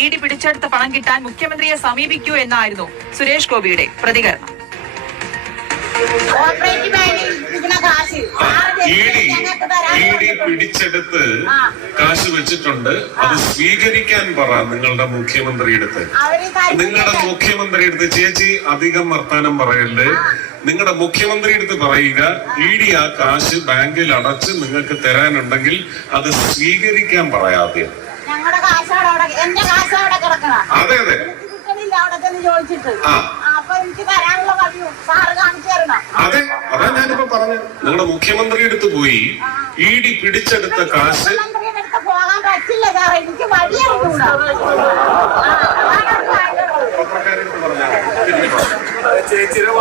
ED പിടിച്ചെടുത്ത പണം കിട്ടാൻ മുഖ്യമന്ത്രിയെ സമീപിക്കൂ എന്നായിരുന്നു സുരേഷ് ഗോപിയുടെ പ്രതികരണം. ED പിടിച്ചെടുത്ത് കാശ് വെച്ചിട്ടുണ്ട്, അത് സ്വീകരിക്കാൻ പറ നിങ്ങളുടെ മുഖ്യമന്ത്രിയുടെ അടുത്ത്. നിങ്ങളുടെ മുഖ്യമന്ത്രിയുടെ അടുത്ത് ചേച്ചി അധികം വർത്താനം പറയല്ലേ, നിങ്ങളുടെ മുഖ്യമന്ത്രിയുടെ അടുത്ത് പറയുക ED ആ കാശ് ബാങ്കിൽ അടച്ച് നിങ്ങൾക്ക് തരാനുണ്ടെങ്കിൽ അത് സ്വീകരിക്കാൻ പറയാതെ. അതെ അതെ അതെ അതാ ഞാനിപ്പോ പറഞ്ഞു. നിങ്ങളുടെ മുഖ്യമന്ത്രിയുടെ അടുത്ത് പോയി ED പിടിച്ചെടുത്ത കാശ് പോകാൻ പറ്റില്ല സാറേ, എനിക്ക് ചേച്ചിയുടെ